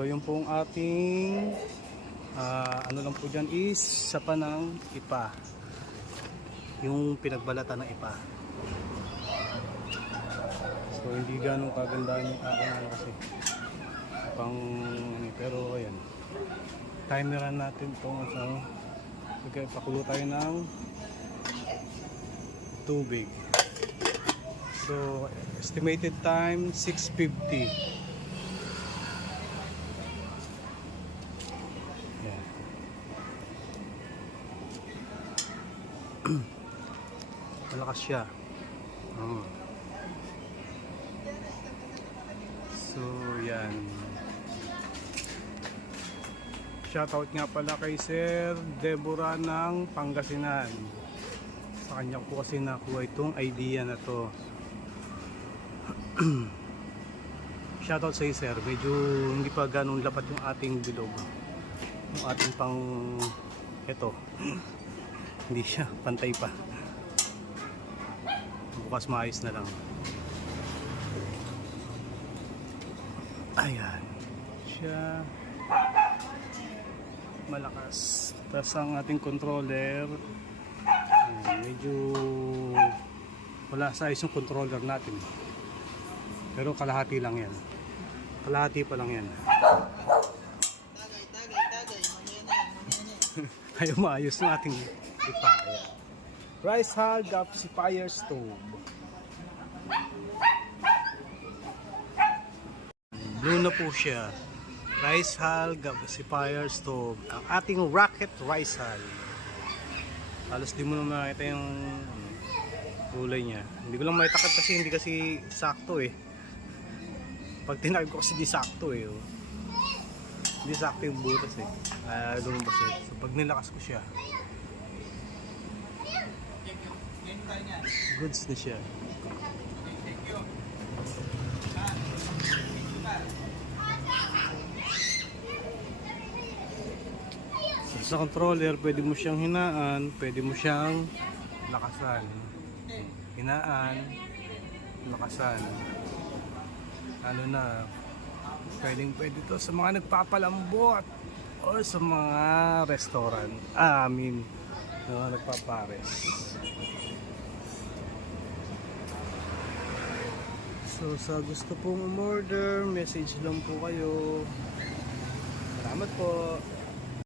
So yung pong ating ano lang po dyan is sapa ng ipa, yung pinagbalatan ng ipa. So hindi ganun kaganda yung aking ano kasi pang pero ayan, timeran natin itong isang pakulo tayo ng tubig. So estimated time 6:50. Ayan. Malakas siya. So yan, shoutout nga pala kay Sir Deborah ng Pangasinan. Sa kanya po kasi nakuha itong idea na to. Shoutout sa Sir, medyo hindi pa ganun lapat yung ating bilog, yung ating pang eto. Hindi siya pantay pa, bukas maayos na lang. Ayan siya, malakas. Tapos ang ating controller, medyo wala size yung controller natin, pero kalahati lang yan, kalahati pa lang yan. Tagay, mamaya na yan. Ayaw maayos ng ating ipa. Rice hull gasifier stove. Blue na po siya. Rice hull gasifier stove. Ang ating rocket rice hull. Halos di mo na makita yung kulay niya. Hindi ko lang maitakad kasi hindi kasi sakto eh. Pag tinakad ko kasi di sakto eh. Hindi sakto yung butas eh. Lumabas eh. So pag nilakas ko siya, goods na siya. So, sa controller, pwede mo siyang hinaan, pwede mo siyang lakasan. Hinaan, lakasan. Ano na, pwede to sa mga nagpapalambot o sa mga restaurant. Mga nagpapares. So sa gusto pong umorder, message lang po kayo. Salamat po.